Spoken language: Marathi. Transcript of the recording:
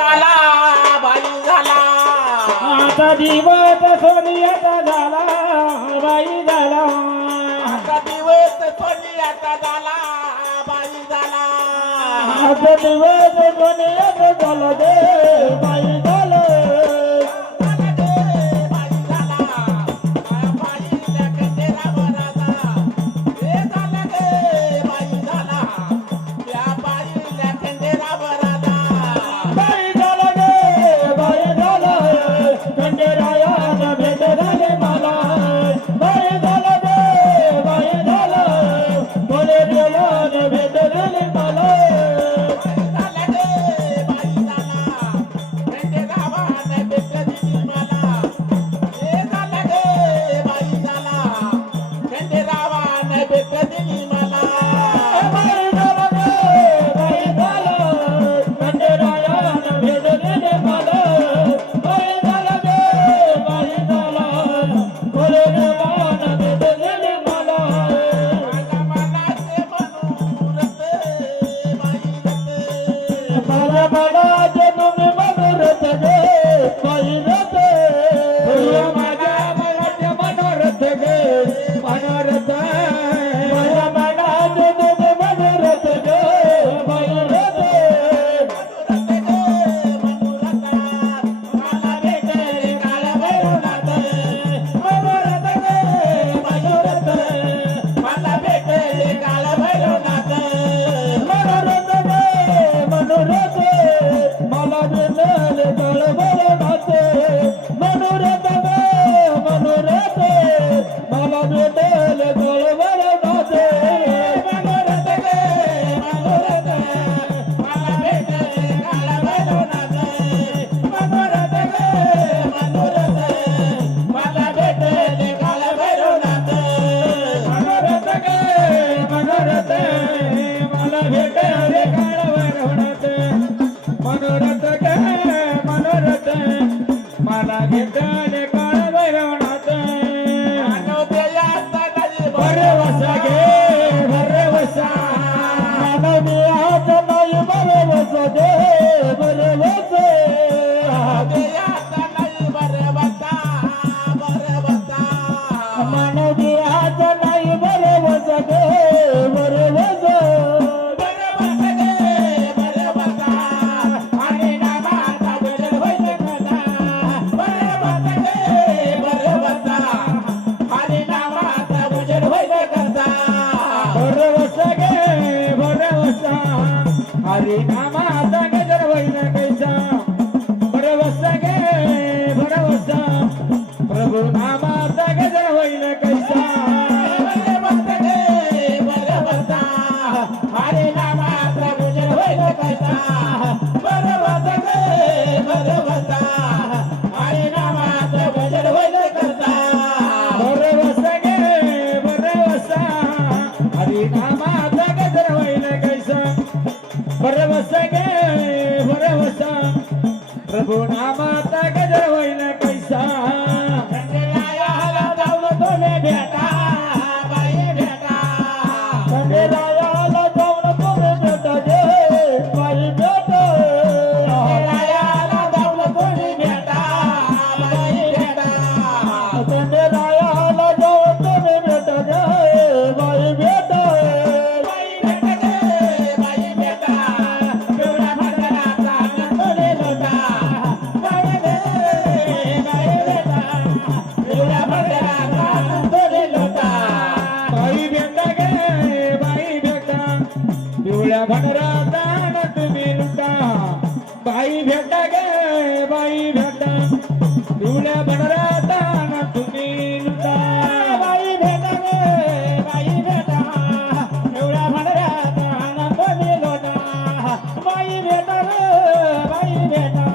झाला बाई झाला आता दिवस सोनियाचा झाला बाई झाला आता दिवस सोनियाचा झाला बाई झाला आता दिवस सोनियाचा झाला दे बाई झाला हरे नामाचा गजर होईल कैसा भरवसा गे भरवसा प्रभू नामाचा गजर होईल कैसा भरवसा गे भरवसा हरे नामाचा गजर होईल कैसा भरवसा गे भरवसा हरे नामाचा गजर होईल कैसा भरवसा गे भरवसा हरे नामाचा गजर होईल कैसा भरवसा गे भरवसा प्रभू नामाचा गजर होईल कैसा खंडेरायाला जाऊन तुम्ही भेटा बाई भेटा खंडेरायाला जाऊन तुम्ही भेटा गे बाई भेटा खंडेरायाला जाऊन तुम्ही भेटा बाई भेटा खंडेरायाला जाऊन तुम्ही भेटा गे बाई भेटा भनरातान तुम्ही लुटा बाई भेटा गे बाई भेटा पिवळ्या भनरातान तुम्ही लुटा बाई भेटा गे बाई भेटा पिवळ्या भनरातान तुम्ही लुटा बाई भेटा गे बाई भेटा